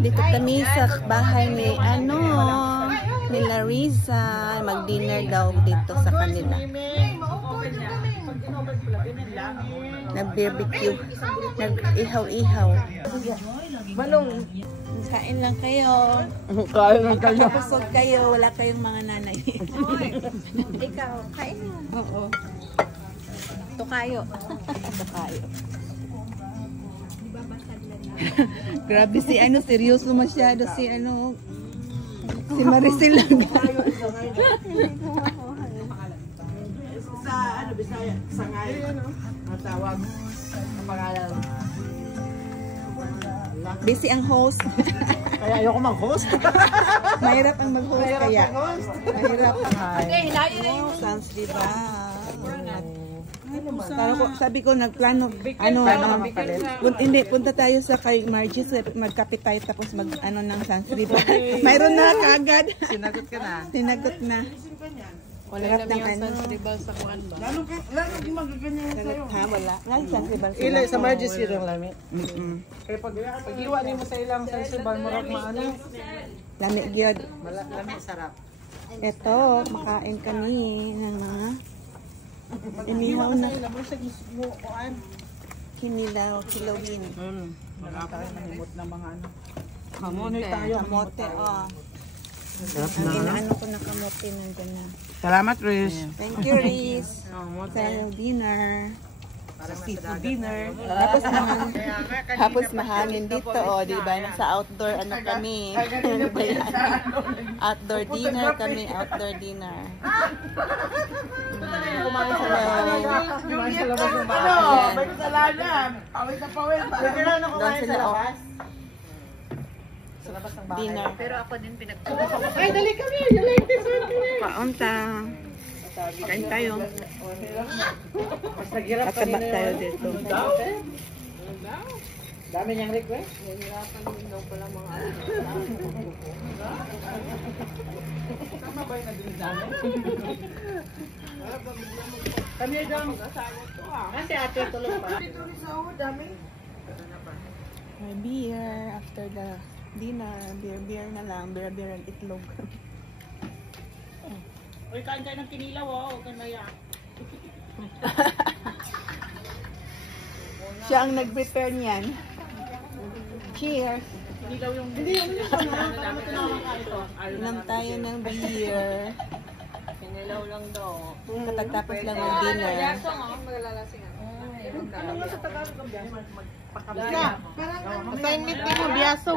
Dito kami sa bahay ni ni Larissa. Mag-dinner daw dito sa kanila. Nag-barbecue. Nag-ihaw-ihaw. Balong. Kain lang kayo. Kain lang kayo. Kapusog kayo. Wala kayong mga nanay. Ikaw, kain mo. Oo. Tukayo. Tukayo. Grabe si seryoso masyado si si Maricel lang. Sa Bisaya, Sangay. Ang tawag ang pangalan. Busy ang host. Kaya ayoko mag-host. Mahirap ang mag-host kaya. Mahirap. Okay, hilayo na yung Sans, diba? Sabi ko nagplano hindi punta tayo sa kay Margie magkape tayo tapos ng Sans River. Mayroon na kaagad. Sinagot ka na. Sinagot na. Wala ng Sans River sa kuan ba? Lalo magaganyan sa'yo. Ha, wala. Ngayon Sans River. Ila sa Margie sirang lami. Kaya pag iwan mo sa ilang Sans River, marag maano. Lami gyud. Lami sarap. Ito, makain kami ng mga inihaw na kinilaw, kilawin. Nakakahimot na mga ano. Kamote. Kamote, Ang inaano ko na kamote nandun na. Salamat, Riz. Thank you, Riz. Sa dinner. Para seafood dinner. Tapos mahangin dito, di ba? Nasa outdoor, kami. Ano ba yan? Outdoor dinner kami, outdoor dinner. Kumain sa labas. Kumain sa labas ng bahay. May kasalanan. Pawis na pawis. Doon sila, Sa labas ng bahay. dinner. Pero ako din Ay, dali kami. Dali. Kaunta. Kain tayo. Mataba tayo dito. Dami niyang request. Tama ba yung naging dami? Kami daw. Kasi ate tulog pa. Dito ni sa dami. May beer after the dinner. Beer na lang. Beer and itlog. Uy, kain kayo ng kinilaw, huwag kang naya. Siya ang nag-prepare niyan. Cheers! Kinilaw yung... Hindi, Inom tayo ng beer. Kinilaw lang daw. Katagtapos lang ng dinner. Yaso nga, maglalasing ako. Ano nga sa Tagalog ang biyaso? Assignment mo, biyaso.